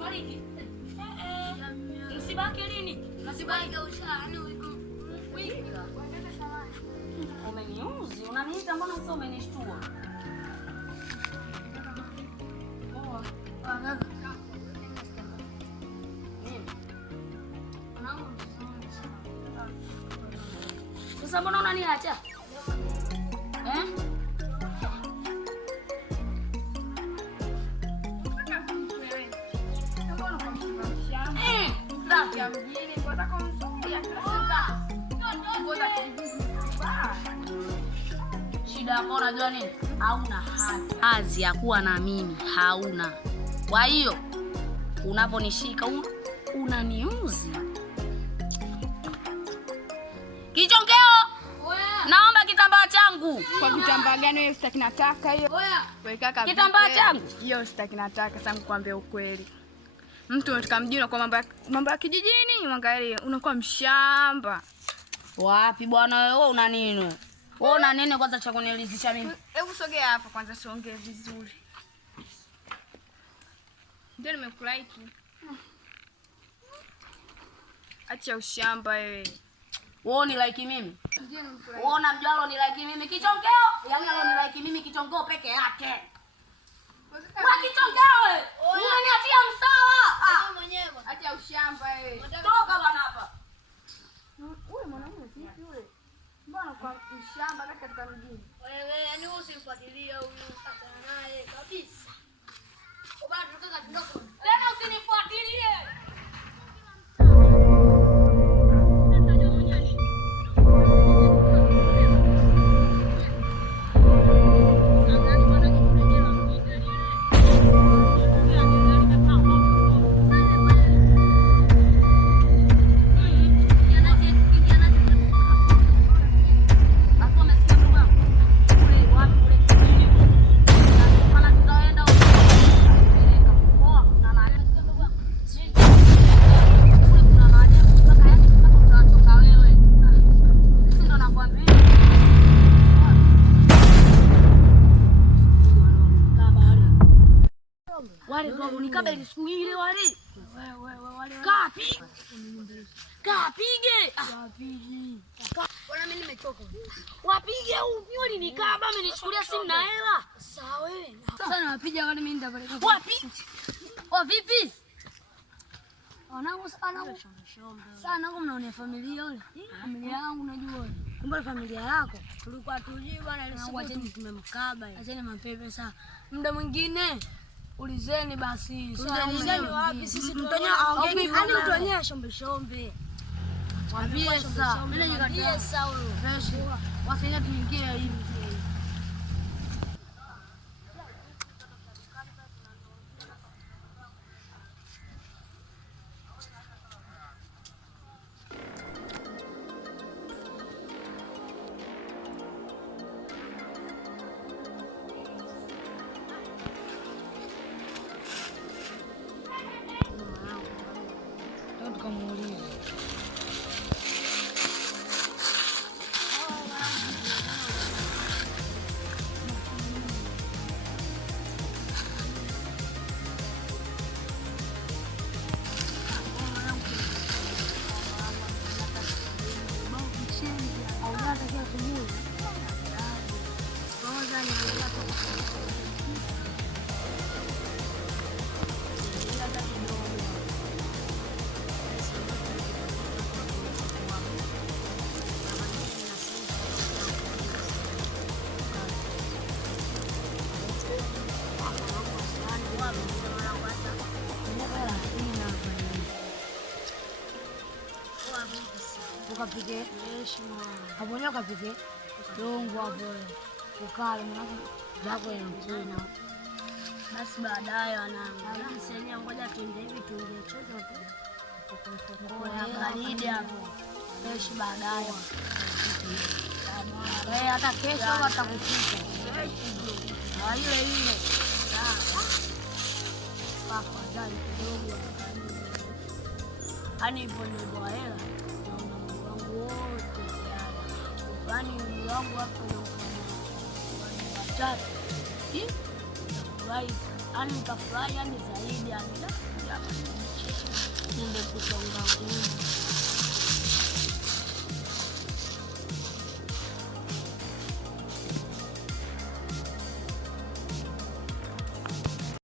kafariki. Msibaki lini? Msibaki ushani wiki. Umeniuzi, unaniita mbona sio umenishtua? Sasa mbona unaniacha? Shida yako unajua nini? Hauna hazi ya kuwa na mimi, hauna. Kwa hiyo unaponishika unaniuzi. Kichongeo! Naomba kitambaa changu. Kwa kitambaa gani wewe sitaki nataka hiyo? Wewe kaka. Kitambaa changu. Hiyo sitaki nataka, sasa nikwambie ukweli. Mtu unatoka mjini kwa mambo ya kijijini, mwangalie unakuwa mshamba. Wapi bwana wewe una nini? Wewe una nini kwanza cha kunilizisha mimi? Hebu sogea hapa kwanza tuongee vizuri. Ndio nimekulaiki. Acha ushamba wewe. Wewe ni like mimi? Ndio nimekulaiki. Wewe na mjalo ni like mimi kichongeo? Yaani leo ni like mimi kichongeo peke yake. Kwa kichongeo wewe. Unaniatia msawa. Wewe mwenyewe. Acha ushamba wewe. Toka bwana hapa. Wewe mwanamume vipi wewe? Mbona kwa mshamba katika mjini? Wewe yani usimfuatilie huyu, achana naye kabisa. Baba tunataka tundoke. Tena usinifuatilie. Wale ndio unikaba ile siku ile wale. Wale. Kapige. Bwana mimi nimechoka. Wapige huyo alinikaba amenichukulia simu na hela. Sawa wewe. Sana wapiga wale mimi ndapeleka. Wapi? Vipi? Wanangu sana mnaona familia yule. Familia yangu unajua. Kumbe familia yako. Tulikuwa tujui bwana ile siku tumemkaba. Acheni mapepe sasa. Muda mwingine ulizeni basi. Ulizeni wapi sisi tunatonya aongee hadi utuonyeshe shombe. Mwambie sasa. Mimi nikatie Saulo. Fresh. Wasije tuingie hivi. Ukapige heshima. Hapo ukapige dongo hapo. Ukale mwanangu zako yanachina. Basi baadaye wanangu. Sasa ngoja tuende hivi tuingie chocho hapo. Ngoja baridi hapo. Kesho baadaye. Wewe hata kesho watakupiga. Ile ile. Sawa. Papa ndani kidogo. Ani hivyo ndio hela. Wote yani wangu hapo watatu. Right. Yaani nikafurahi yani zaidi yani. Ndio kusonga ngumi.